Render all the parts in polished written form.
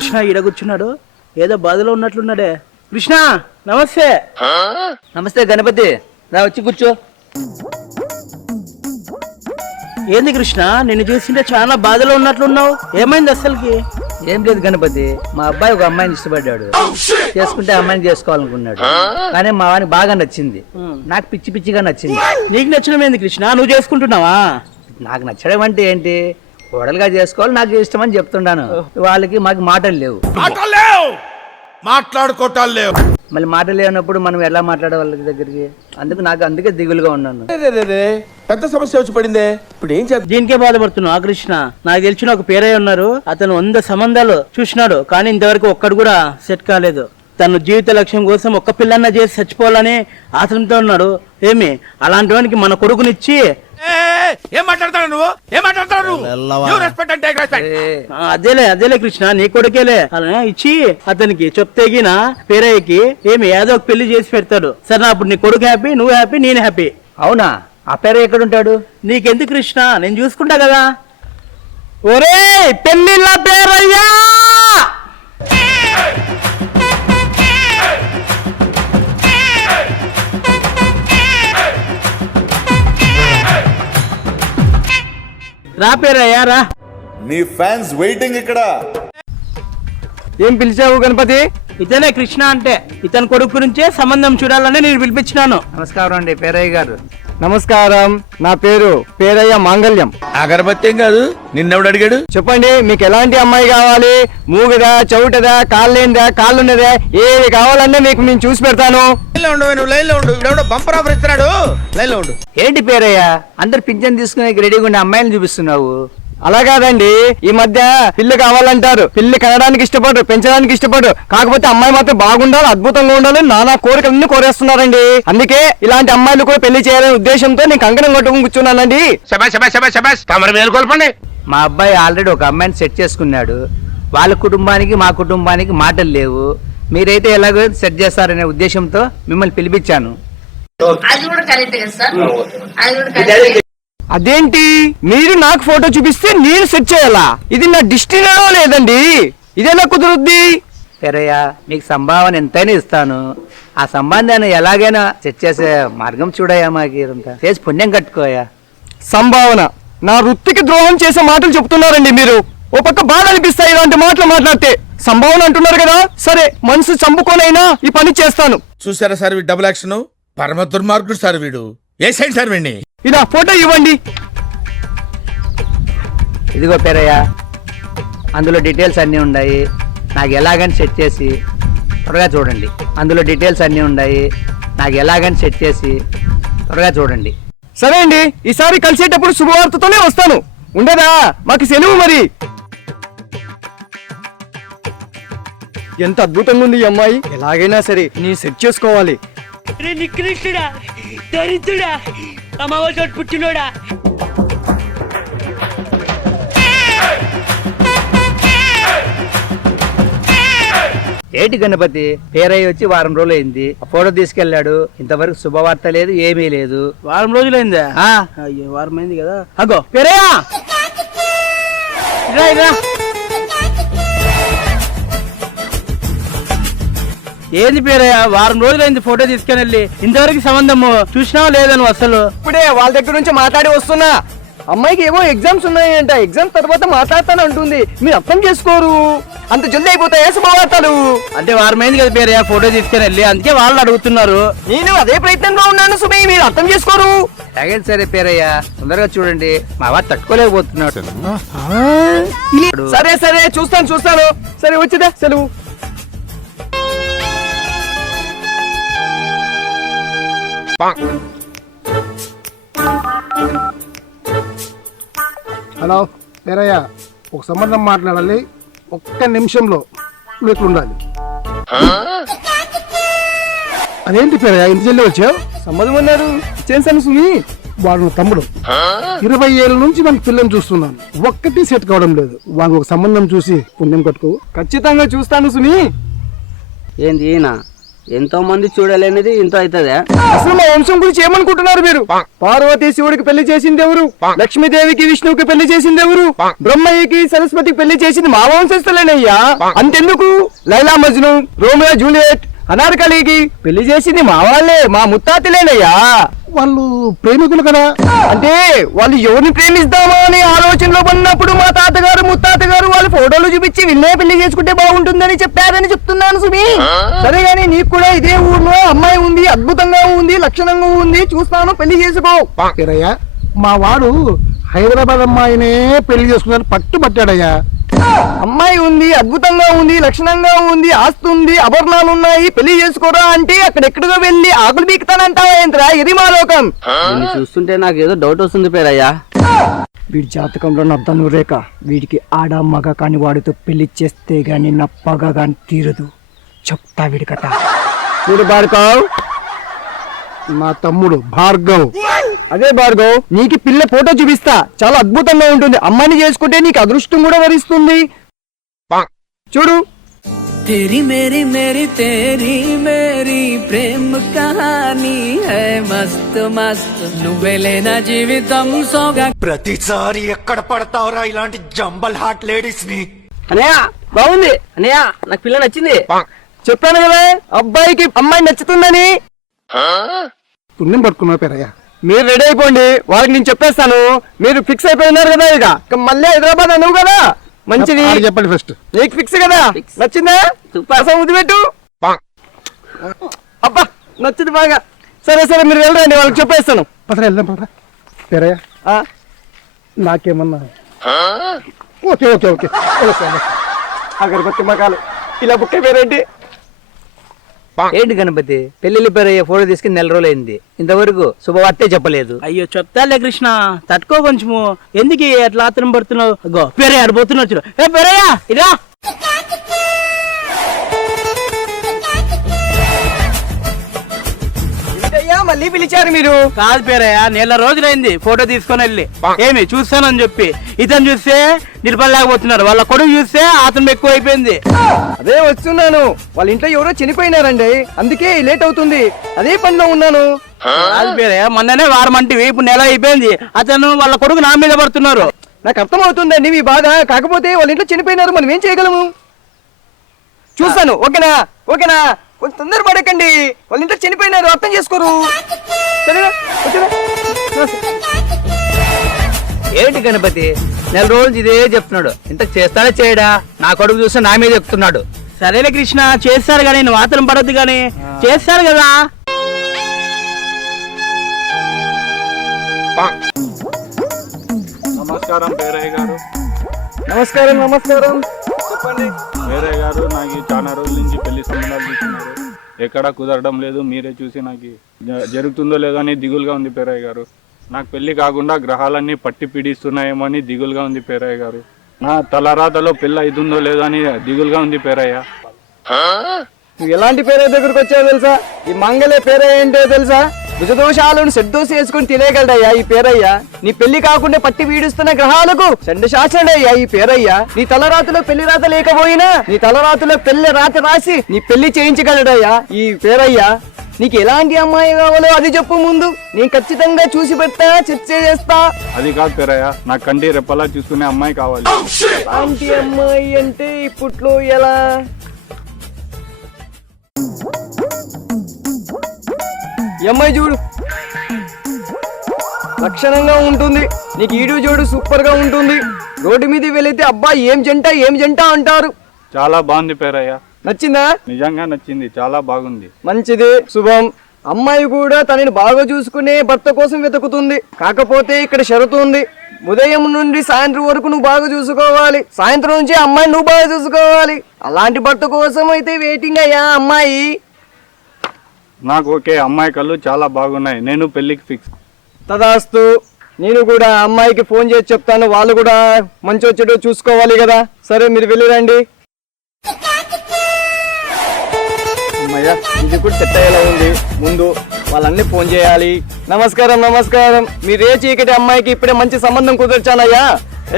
కృష్ణ ఈడ కూర్చున్నాడు, ఏదో బాధలో ఉన్నట్లున్నాడే. కృష్ణ నమస్తే. నమస్తే గణపతి, రా వచ్చి కూర్చో. ఏంది కృష్ణ, నిన్ను చూసింటే చాలా బాధలో ఉన్నట్లున్నావు, ఏమైంది అసలుకి? ఏం లేదు గణపతి, మా అబ్బాయి ఒక అమ్మాయిని ఇష్టపడ్డాడు. చేసుకుంటే అమ్మాయిని చేసుకోవాలనుకున్నాడు, కానీ మా వానికి బాగా నచ్చింది. నాకు పిచ్చి పిచ్చిగా నచ్చింది. నీకు నచ్చడం ఏంది కృష్ణ, నువ్వు చేసుకుంటున్నావా? నాకు నచ్చడం అంటే ఏంటి, కోడలుగా చేసుకోవాలి, నాకు ఇష్టం అని చెప్తున్నాను. వాళ్ళకి మాకు మాటలు లేవు, మాట్లాడుకోవటాలు లేవు. మళ్ళీ మాటలు లేనప్పుడు మనం ఎలా మాట్లాడే వాళ్ళ దగ్గరికి, అందుకే దిగులుగా ఉన్నాను. పెద్ద సమస్య వచ్చి పడిందే, ఇప్పుడు ఏం చేద్దాం? దీనికే బాధపడుతున్నావు ఆ కృష్ణ? నాకు తెలిసిన ఒక పేరయ్య ఉన్నారు, అతను 100 సంబంధాలు చూసినాడు, కానీ ఇంతవరకు ఒక్కడు కూడా సెట్ కాలేదు. తన జీవిత లక్ష్యం కోసం ఒక్క పిల్లన్న చేసి చచ్చిపోవాలని ఆశంతో ఉన్నాడు. ఏమి అలాంటి వానికి మన కొడుకునిచ్చి ఏం మాట్లాడతాడు నువ్వు? ఏం మాట్లాడతాడు నువ్వు? అదేలే కృష్ణ, నీ కొడుకేలే అలా ఇచ్చి అతనికి చెప్తేగిన పేరయ్యకి ఏమి ఏదో ఒక పెళ్లి చేసి పెడతాడు. సరే అప్పుడు నీ కొడుకు హ్యాపీ, నువ్వు హ్యాపీ, నేను హ్యాపీ. అవునా? ఆ పేరయ్య ఎక్కడుంటాడు? నీకెందుకు కృష్ణ, నేను చూసుకుంటా కదా. ఒరే పెళ్లిళ్ళ పేరయ్యా, రా పేరయ్యా రా. నీ ఫ్యాన్స్ వెయిటింగ్ ఇక్కడ. ఏం పిలిచావు గణపతి? ఇతనే కృష్ణ అంటే, ఇతని కొడుకు గురించే సంబంధం చూడాలని నేను పిలిపించినాను. నమస్కారం అండి పేరయ్య గారు. నమస్కారం, నా పేరు పేరయ్య మాంగళ్యం. అగరబత్తి ఏం కాదు, నిన్నెవడు అడిగాడు? చెప్పండి, మీకు ఎలాంటి అమ్మాయి కావాలి? మూగదా, చౌటదా, కాళ్ళేందా, కాళ్ళున్నదా, ఏది కావాలన్నా మీకు నేను చూసి పెడతాను. లైన్ లో ఉండు, బంపర్ ఆఫర్ ఇస్తున్నాడు, లైన్ లో ఉండు. ఏంటి పేరయ్య, అందరు పింఛన్ తీసుకునే రెడీగా ఉండే అమ్మాయిని చూపిస్తున్నావు? అలా కాదండి, ఈ మధ్య పిల్లి కావాలంటారు, పిల్లి కనడానికి ఇష్టపడరు, పెంచడానికి ఇష్టపడరు, కాకపోతే అమ్మాయి మాత్రం బాగుండాలి, అద్భుతంగా ఉండాలి, నానా కోరికలన్నీ కోరేస్తున్నారండి. అందుకే ఇలాంటి అమ్మాయిలు కూడా పెళ్లి చేయాలనే ఉద్దేశంతో నేను కంకణం కట్టుకుని కూర్చున్నానండి. మా అబ్బాయి ఆల్రెడీ ఒక అమ్మాయిని సెట్ చేసుకున్నాడు. వాళ్ళ కుటుంబానికి మా కుటుంబానికి మాటలు లేవు. మీరైతే ఎలాగో సెట్ చేస్తారనే ఉద్దేశంతో మిమ్మల్ని పిలిపించాను. అదేంటి, మీరు నాకు ఫోటో చూపిస్తే నేను సెట్ చేయాలా? ఇది నా డిస్ట్రిక్ట్లో లేదండి, ఇదేలా కుదురుద్ది? పేరయ్య, మీకు సంభావన ఎంతైనా ఇస్తాను. ఆ సంబంధాన్ని ఎలాగైనా సెట్ చేసే మార్గం చూడయా, మాకు ఇదంతా చేసి పుణ్యం కట్టుకోయా. సంభావన? నా వృత్తికి ద్రోహం చేసే మాటలు చెప్తున్నారండి మీరు. ఓ పక్క బాధ అనిపిస్తాయి ఇలాంటి మాటలు మాట్లాడితే. సంభావన అంటున్నారు కదా, సరే మనసు చంపుకోనైనా ఈ పని చేస్తాను. చూసారా సార్ వీడు డబుల్ యాక్షన్, పరమ దుర్మార్గుడు సార్ వీడు. ఏ సైడ్ సార్ వీడిని? ఇలా ఫోటో ఇవ్వండి. ఇదిగో పేరయ్య, అందులో డీటెయిల్స్ అన్నీ ఉన్నాయి, నాకు ఎలాగని సెట్ చేసి త్వరగా చూడండి. అందులో డీటెయిల్స్ అన్నీ ఉన్నాయి, నాకు ఎలాగని సెట్ చేసి త్వరగా చూడండి. సరే అండి, ఈసారి కలిసేటప్పుడు శుభవార్తతోనే వస్తాను. ఉండదా? మాకు సెలవు మరి. ఎంత అద్భుతంగా ఉంది ఈ అమ్మాయి, ఎలాగైనా సరే నీ సెట్ చేసుకోవాలి. నికృష్టుడా, దరిద్రుడా, అమావాస్య పుట్టినోడా. ఏటి గణపతి, పేరయ్య వచ్చి వారం రోజులు అయింది, ఫోటో తీసుకెళ్లాడు, ఇంతవరకు శుభవార్త లేదు, ఏమీ లేదు. వారం రోజులైందా? అయ్యో వారం అయింది కదా. అగో పేరయ్య, ఏంది పేరయ్య, వారం రోజులైంది ఫోటో తీసుకుని వెళ్ళి, ఇంతవరకు సంబంధము చూసినావా లేదా నువ్వు? అసలు ఇప్పుడే వాళ్ళ దగ్గర నుంచి మాట్లాడి వస్తున్నా. అమ్మాయికి ఏవో ఎగ్జామ్స్ ఉన్నాయంట, ఎగ్జామ్స్ తర్వాత మాట్లాడతాను అంటుంది. మీరు అర్థం చేసుకోరు, అంత జల్దీ అయిపోతాయా శుభవార్తలు? అంటే వారం అయింది కదా పేరయ్య ఫోటో తీసుకుని వెళ్ళి, అందుకే వాళ్ళు అడుగుతున్నారు. నేను అదే ప్రయత్నంలో ఉన్నాను సుమయ్య, మీరు అర్థం చేసుకోరు. అలాగే సరే పేరయ్య, తొందరగా చూడండి, మా వారు తట్టుకోలేకపోతున్నాడు. సరే సరే చూస్తాను. సరే వచ్చిదా సెలవు. హలో పేరయ్య, ఒక సంబంధం మాట్లాడాలి, ఒక్క నిమిషంలో నువ్వు ఎక్కడ ఉండాలి. అదేంటి పేరయ్య ఇంటి చెల్లి వచ్చావు? సంబంధం అన్నారు, చేశాను సుమి. వాడు నా తమ్ముడు, 20 ఏళ్ళ నుంచి మనకి పిల్లని చూస్తున్నాను, ఒక్కటి సెట్ కావడం లేదు. వాడికి ఒక సంబంధం చూసి పుణ్యం కట్టుకో. ఖచ్చితంగా చూస్తాను సుమి. ఏంది ఈయన ఎంతో మంది చూడలేనిది ఇంత అవుతుందా? అసలు మా వంశం గురించి ఏమనుకుంటున్నారు మీరు? పార్వతి శివుడికి పెళ్లి చేసింది ఎవరు? లక్ష్మీదేవికి విష్ణువుకి పెళ్లి చేసింది ఎవరు? బ్రహ్మయ్యకి సరస్వతికి పెళ్లి చేసింది మా వంశస్థులేనయ్యా. అంతెందుకు, లైలా మజ్ను, రోమియో జూలియట్, అనార్కలికి పెళ్లి చేసింది మా వాళ్ళే, మా ముత్తాతలేనయ్యా. వాళ్ళు ప్రేమికులు కదా. అంటే వాళ్ళు ఎవరిని ప్రేమిస్తామా అనే ఆలోచనలో పడినప్పుడు మా తాతగారు ముత్తాతగారు వాళ్ళ ఫోటోలు చూపించి వీళ్ళే పెళ్లి చేసుకుంటే బాగుంటుందని చెప్పారని చెప్తున్నాను సుమి. సరే గానీ నీకు కూడా ఇదే ఊర్లో అమ్మాయి ఉంది, అద్భుతంగా ఉంది, లక్షణంగా ఉంది, చూస్తాను, పెళ్లి చేసుకో. పేరయ్య, మా వాడు హైదరాబాద్ అమ్మాయినే పెళ్లి చేసుకున్నాను పట్టుబట్టాడయ్యా. అమ్మాయి ఉంది, అద్భుతంగా ఉంది, లక్షణంగా ఉంది, ఆస్తి ఉంది, ఆభరణాలు ఉన్నాయి, పెళ్లి చేసుకోరా అంటే అక్కడెక్కడికో వెళ్ళి ఆకులు బీకుతానంటావా ఏంట్రా? ఇది మా లోకం. దీన్ని చూస్తుంటే నాకు ఏదో డౌట్ వస్తుంది పేరయ్యా. వీడి జాతకంలో నద్దను రేఖ, వీడికి ఆడ మగ కాని వాడితో పెళ్లి చేస్తే గాని నా పగ గాని తీరదు. చెప్తా వీడి కథ. చూడు భార్గవ్, నా తమ్ముడు భార్గవ్. అదే భార్గవ్, నీకు పిల్ల ఫోటో చూపిస్తా, చాలా అద్భుతంగా ఉంటుంది. అమ్మాయిని చేసుకుంటే నీకు అదృష్టం కూడా వరిస్తుంది. చూడు. तेरी मेरी मेरी तेरी मेरी प्रेम कहानी है मस्त मस्त నువ్వేలేనా జీవితం సోగా. ప్రతిసారి ఎక్కడ పడతావురా ఇలాంటి జంబల్ హార్ట్ లేడీస్ ని? అనయ్య బాగుంది, అనయ్య నాకు పిల్ల నచ్చింది. చెప్పాను కదా అబ్బాయికి అమ్మాయి నచ్చుతుందని. పుణ్యం పట్టుకున్నావు పేరయ్య. మీరు రెడీ అయిపోండి, వాళ్ళకి నేను చెప్పేస్తాను. మీరు ఫిక్స్ అయిపోయినారు కదా, ఇక మళ్ళీ హైదరాబాద్ అనువు కదా. మంచిది, చెప్పండి ఫస్ట్. నీకు ఫిక్స్ కదా? నచ్చిందా? అసలు ముద్దు పెట్టు. అబ్బా నచ్చింది బాగా. సరే సరే మీరు వెళ్ళండి, వాళ్ళకి చెప్పేస్తాను. పసరా వెళ్దాం పదరా. పేరయ్య, నాకేమన్నా ఓకే ఓకే ఓకే అగరబత్తి మకాలు ఇలా బుక్ అయిపోయారేంటి? ఏంటి గణపతి, పెళ్లి పేరయ్య ఫోటో తీసుకుని నెల రోజులైంది, ఇంతవరకు శుభవార్తే చెప్పలేదు. అయ్యో చెప్తాలే కృష్ణ, తట్టుకో కొంచెము. ఎందుకు అట్లా ఆత్రం పడుతున్నావు? గో పేరయ్య ఆడిపోతున్నావు. ఏ పేరయ్య ఇరా. మళ్ళీ పిలిచారు మీరు? కాదు పేరయ్య, నెల రోజులైంది ఫోటో తీసుకొని వెళ్ళి. ఏమి చూస్తానని చెప్పి ఇతను చూస్తే నిలబడలేకపోతున్నారు, వాళ్ళ కొడుకు చూస్తే అతను ఎక్కువ అయిపోయింది. అదే వస్తున్నాను, వాళ్ళ ఇంట్లో ఎవరో చనిపోయినారండి, అందుకే లేట్ అవుతుంది. అదే పనిలో ఉన్నాను. కాదు పేరయ్య, మొన్ననే వారం అంటివి, ఇప్పుడు నెల అయిపోయింది. అతను వాళ్ళ కొడుకు నా మీద పడుతున్నారు. నాకు అర్థం అవుతుందండి మీ బాధ, కాకపోతే వాళ్ళ ఇంట్లో చనిపోయినారు, మనం ఏం చేయగలము? చూస్తాను, ఓకేనా? ఓకేనా? కొంచెం తొందర పడకండి, వాళ్ళ ఇంట్లో చనిపోయినారు, అర్థం చేసుకోరు. సరేనా? ఏంటి గణపతి, నెల రోజులు ఇదే చెప్తున్నాడు, ఇంత చేస్తాడా చేయడా? నా కొడుకు చూస్తే నా మీద చెప్తున్నాడు. సరేలే కృష్ణ, చేస్తారు కానీ నువ్వు ఆతరం పడద్దు కానీ, చేస్తారు కదా. నమస్కారం పేరయ్య గారు. నమస్కారం. నమస్కారం, చెప్పండి. పేరయ్య గారు, నాకు చాలా రోజుల నుంచి పెళ్లి సంబంధాలు చూస్తున్నారు, ఎక్కడా కుదరడం లేదు. మీరే చూసి నాకు జరుగుతుందో లేదో అని దిగులుగా ఉంది పేరయ్య గారు. నాకు పెళ్లి కాకుండా గ్రహాలన్నీ పట్టి పీడిస్తున్నాయేమో అని దిగులుగా ఉంది పేరయ్య గారు. నా తలరాతలో పెళ్ళి అవుతుందో లేదో అని దిగులుగా ఉంది పేరయ్య. నువ్వు ఎలాంటి పేరయ్య దగ్గరకు వచ్చావో తెలుసా? ఈ మంగళే పేరయ్య ఏంటో తెలుసా? భుజదోషాలను సెడ్దోష వేసుకుని తెలియగలడయ్యా ఈ పేరయ్య. నీ పెళ్లి కాకుండా పట్టి వీడుస్తున్న గ్రహాలకు చెండు శాసనయ్యా ఈ పేరయ్య. నీ తలరాతలో పెళ్లి రాత లేకపోయినా నీ తలరాతలో పెళ్లి రాత రాసి నీ పెళ్లి చేయించగలడయ్యా ఈ పేరయ్య. నీకు ఎలాంటి అమ్మాయి కావాలో అది చెప్పు ముందు, నేను ఖచ్చితంగా చూసి పెడతా, చర్చ చేస్తా. అది కాదు పేరయ్య, నా కంటి రెప్పలా చూసుకునే అమ్మాయి కావాలి. అలాంటి అమ్మాయి అంటే ఇప్పట్లో ఎలా? ఈ అమ్మాయి చూడు, లక్షణంగా ఉంటుంది. నీకు ఈడు చూడు, సూపర్ గా ఉంటుంది. రోడ్డు మీద వెళితే అబ్బా ఏం జంట ఏం జంట అంటారు. చాలా బాగుంది పేరయ్య. నచ్చిందా? నిజంగా నచ్చింది, చాలా బాగుంది. మంచిది, శుభం. అమ్మాయి కూడా తనని బాగా చూసుకునే భర్త కోసం వెతుకుతుంది. కాకపోతే ఇక్కడ షరతు ఉంది, ఉదయం నుండి సాయంత్రం వరకు నువ్వు బాగా చూసుకోవాలి, సాయంత్రం నుంచి అమ్మాయి నువ్వు బాగా చూసుకోవాలి. అలాంటి భర్త కోసం అయితే వెయిటింగ్ అయ్యా అమ్మాయి. నాకు ఓకే, అమ్మాయి కళ్ళు చాలా బాగున్నాయి, నేను పెళ్లికి ఫిక్స్. తదాస్తు. నేను కూడా అమ్మాయికి ఫోన్ చేసి చెప్తాను, వాళ్ళు కూడా మంచి వచ్చేటో చూసుకోవాలి కదా. సరే మీరు వెళ్ళిరండి. అమ్మయ్య, ఇది కూడా సెట్ అయ్యేలా ఉంది. ముందు వాళ్ళన్నీ ఫోన్ చేయాలి. నమస్కారం. నమస్కారం. మీరే చీకటి అమ్మాయికి ఇప్పుడే మంచి సంబంధం కుదర్చానయ్యా.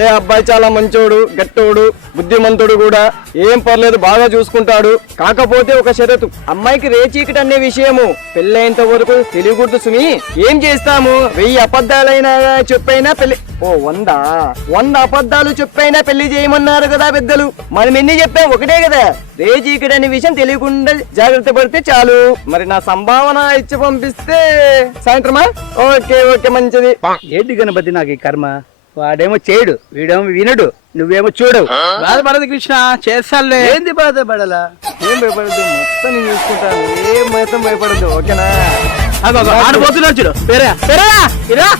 ఏ అబ్బాయి చాలా మంచోడు, గట్టోడు, బుద్ధిమంతుడు కూడా, ఏం పర్లేదు, బాగా చూసుకుంటాడు. కాకపోతే ఒక షరతు, అమ్మాయికి రేచీకటి అనే విషయము పెళ్ళైనంత వరకు తెలియకూడదు సుమి. ఏం చేస్తాము, 1000 అబద్ధాలైనా చెప్పైనా పెళ్లి 100 అబద్ధాలు చెప్పైనా పెళ్లి చేయమన్నారు కదా పెద్దలు. మనం ఎన్ని చెప్పాం, ఒకటే కదా. రేచీకటి అనే విషయం తెలియకుండా జాగ్రత్త పడితే చాలు. మరి నా సంభావన ఇచ్చి పంపిస్తే సాయంత్రమా? ఓకే ఓకే, మంచిది. ఏంటి గణపతి నాకు ఈ కర్మ, వాడేమో చేయడు, వీడేమో వినడు, నువ్వేమో చూడవు. బాధపడదు కృష్ణ, చేస్తానులే. ఏంది బాధపడాలా? ఏం భయపడద్దు, మొత్తం నేను చూసుకుంటాను. ఏం మొత్తం భయపడద్దు, ఓకేనా? ఆడిపోతున్నాడు చూడు. పెరయా ఇరా.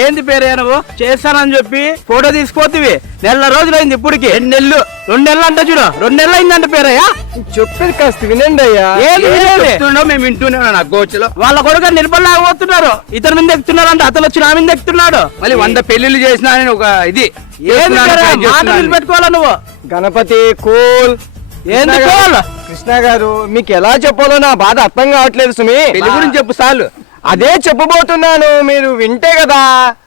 ఏంది పేరయ్య నువ్వు? చేస్తానని చెప్పి ఫోటో తీసుకుపోతివి, నెల రోజులైంది ఇప్పటికి. 2 నెలలు 2 నెలలు అంట చూడు, 2 నెలలు అయిందంట పేరయ్య. చెప్పేది కాస్త వినండి అయ్యా. మేము వింటూనే నా గోచులో వాళ్ళ కొడుకు నిలబడలేకపోతున్నారు, ఇతని మీద ఎక్కుతున్నారంట. అతను వచ్చి నా మీద ఎక్కుతున్నాడు. మళ్ళీ 100 పెళ్లిళ్ళు చేసినా ఒక ఇది నిలబెట్టుకోవాలా నువ్వు? గణపతి కూల్. ఏంది కూల్? కృష్ణ గారు, మీకు ఎలా చెప్పాలో నా బాధ అర్థం కావట్లేదు సుమి. పెళ్లి గురించి చెప్పు చాలు. అదే చెప్పబోతున్నాను, మీరు వింటే కదా.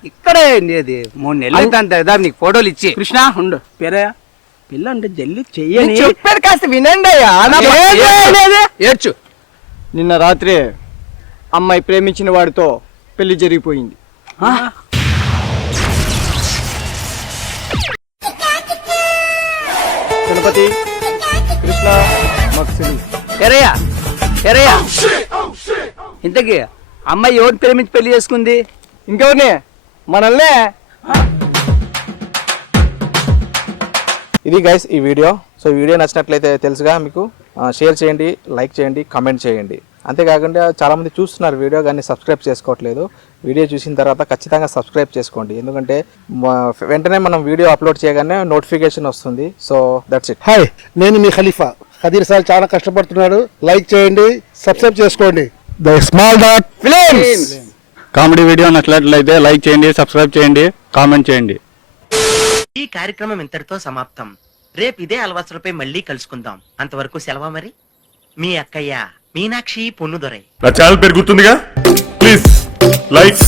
ఇక్కడే అది 3 నెలలు అంతే కదా నీకు ఫోటోలు ఇచ్చి. కృష్ణ ఉండు పేరయ్య, పిల్ల అంటే జల్లి చెయ్యని చెప్పారు, కాస్త వినండి అయ్యా. ఏడ్చు. నిన్న రాత్రి అమ్మాయి ప్రేమించిన వాడితో పెళ్లి జరిగిపోయింది. గణపతి, కృష్ణ, మక్సిలి. ఎరయ్య ఇంతకీ అమ్మాయి ఎవరు ప్రేమించి పెళ్లి చేసుకుంది? ఇంకెవరిని? మనల్నే. ఇది గైస్ ఈ వీడియో. సో ఈ వీడియో నచ్చినట్లయితే తెలుసుగా మీకు, షేర్ చేయండి, లైక్ చేయండి, కామెంట్ చేయండి. అంతేకాకుండా చాలామంది చూస్తున్నారు వీడియో కానీ సబ్స్క్రైబ్ చేసుకోవట్లేదు. వీడియో చూసిన తర్వాత ఖచ్చితంగా సబ్స్క్రైబ్ చేసుకోండి, ఎందుకంటే వెంటనే మనం వీడియో అప్లోడ్ చేయగానే నోటిఫికేషన్ వస్తుంది. So that's it. హాయ్, నేను మీ ఖలీఫా. ఖదీర్ సార్ చాలా కష్టపడుతున్నాడు. లైక్ చేయండి, సబ్స్క్రైబ్ చేసుకోండి. The small dot films. Comedy video నచ్చినట్లయితే లైక్ చేయండి, సబ్స్క్రైబ్ చేయండి, కామెంట్ చేయండి. ఈ కార్యక్రమం ఇంతటితో సమాప్తం. రేపు ఇదే అలవాసులపై మళ్ళీ కలుసుకుందాం. అంతవరకు సెలవా మరి. మీ అక్కయ్య మీనాక్షి పొన్నుదొరై. నా ఛానల్ పేరు గుర్తుందిగా, ప్లీజ్ లైక్